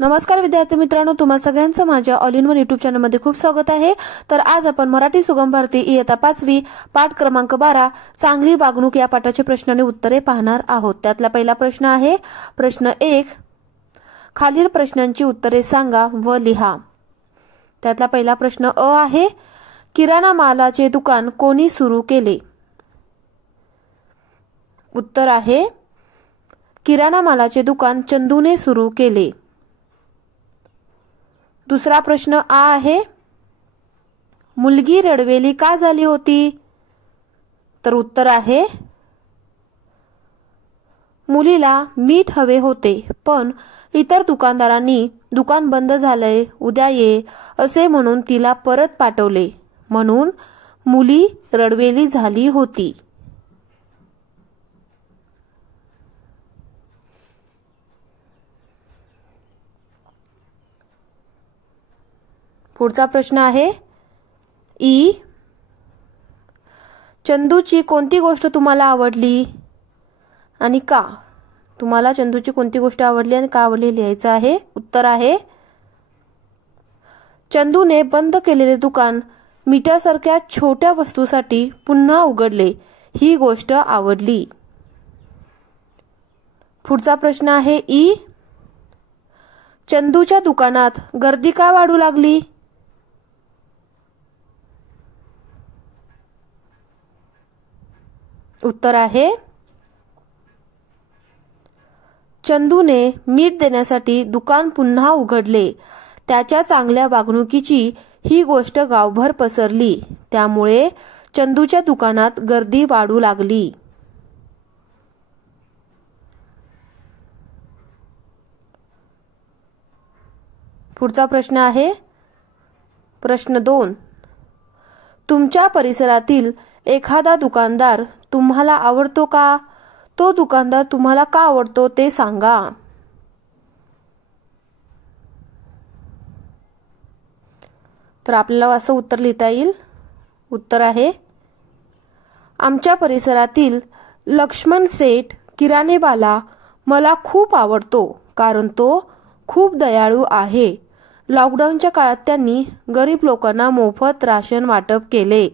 नमस्कार विद्यार्थी मित्रांनो, तुम्हा सगळ्यांचं माझ्या ऑल इन वन यूट्यूब चॅनलमध्ये खूप स्वागत आहे। तर आज आपण मराठी सुगम भारती इयत्ता 5वी पाठ क्रमांक 12 चांगली वागणूक या पाठाचे प्रश्न आणि उत्तरे पाहणार आहोत। त्यातला पहिला प्रश्न आहे प्रश्न 1, खालील प्रश्नांची उत्तरे सांगा व लिहा। त्यातला पहिला प्रश्न अ आहे, किराणा मालाचे दुकान कोणी सुरू केले? उत्तर आहे, किराणा मालाचे दुकान चंदूने सुरू केले। दुसरा प्रश्न आ आहे, मुलगी रडवेली का झाली होती? तर उत्तर आहे, मुलीला मीठ हवे होते, पण इतर दुकानदारांनी दुकान बंद झालंय, उद्या ये असे म्हणून तिला परत पाठवले, म्हणून मुली रडवेली झाली होती। पुढचा प्रश्न आहे ई, चंदूची कोणती गोष्ट तुम्हाला आवडली आणि का? तुम्हाला चंदूची कोणती गोष्ट आवडली आणि का आवडली लिहायचं आहे। उत्तर आहे, चंदूने बंद केलेले दुकान मिठासारख्या छोट्या वस्तूसाठी पुन्हा उघडले, ही गोष्ट आवडली। पुढचा प्रश्न आहे ई, चंदूच्या दुकानात गर्दी का वाढू लागली? उत्तर आहे, चंदूने मीठ देण्यासाठी दुकान पुन्हा उघडले, त्याच्या चांगल्या वागणुकीची ही गोष्ट गावभर पसरली, त्यामुळे चंदूच्या दुकानात गर्दी वाढू लागली। पुढचा प्रश्न आहे प्रश्न 2, तुमच्या परिसरातील एखादा दुकानदार तुम्हाला आवडतो का? तो दुकानदार तुम्हाला का आवडतो ते सांगा। तर आपल्याला असं उत्तर लिहिता येईल। उत्तर आहे, आमच्या परिसरातील लक्ष्मण सेठ किराणेवाला मला खूप आवडतो, कारण तो खूप दयाळू आहे। लॉकडाऊनच्या काळात त्यांनी गरीब लोकांना मोफत राशन वाटप केले।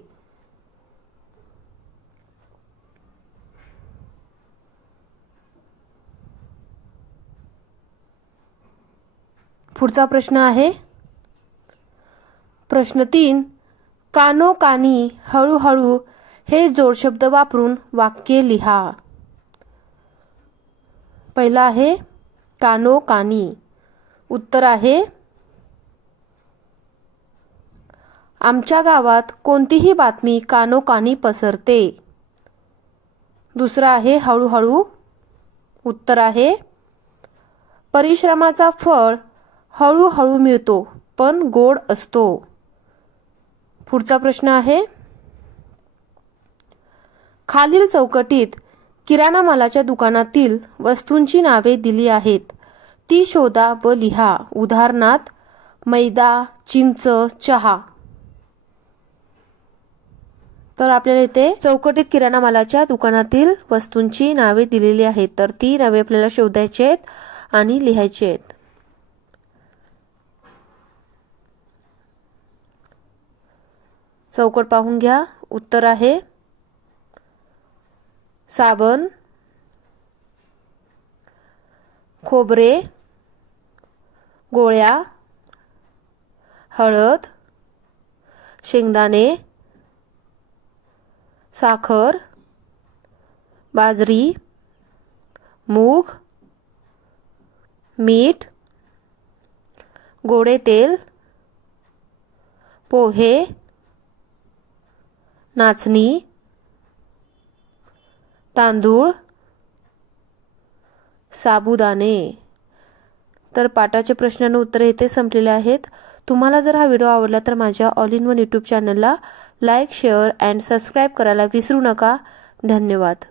पुढचा प्रश्न आहे प्रश्न 3, कानोकानी हळूहळू हे जोडशब्द वापरून वाक्य लिहा। पहिला आहे कानोकानी। उत्तर आहे, आमच्या गावात कोणतीही बातमी कानोकानी पसरते। दुसरा आहे हळूहळू। उत्तर आहे, परिश्रमाचा फळ हळूहळू मिळतो पण गोड असतो। पुढचा प्रश्न आहे, खालील चौकटीत किराणा मालाच्या दुकानातील वस्तूंची नावे दिली आहेत, ती शोधा व लिहा। उदाहरणार्थ मैदा, चिंच, चहा। तर आपल्याला इथे चौकटीत किराणा मालाच्या दुकानातील वस्तूंची नावे दिलेली आहेत, तर ती नावे आपल्याला शोधायची आहेत आणि लिहायची आहेत। चौकट पाहून घ्या। उत्तर आहे, साबण, खोबरे, गोळ्या, हळद, शेंगदाणे, साखर, बाजरी, मूग, मीठ, गोडे तेल, पोहे, नाचणी, तांदूळ, साबुदाणे। तर पाठाचे प्रश्न आणि उत्तरे इथे संपलेले आहेत। तुम्हाला जर हा व्हिडिओ आवडला तर माझ्या ऑल इन वन यूट्यूब चॅनलला लाईक, शेअर अँड सबस्क्राईब करायला विसरू नका। धन्यवाद।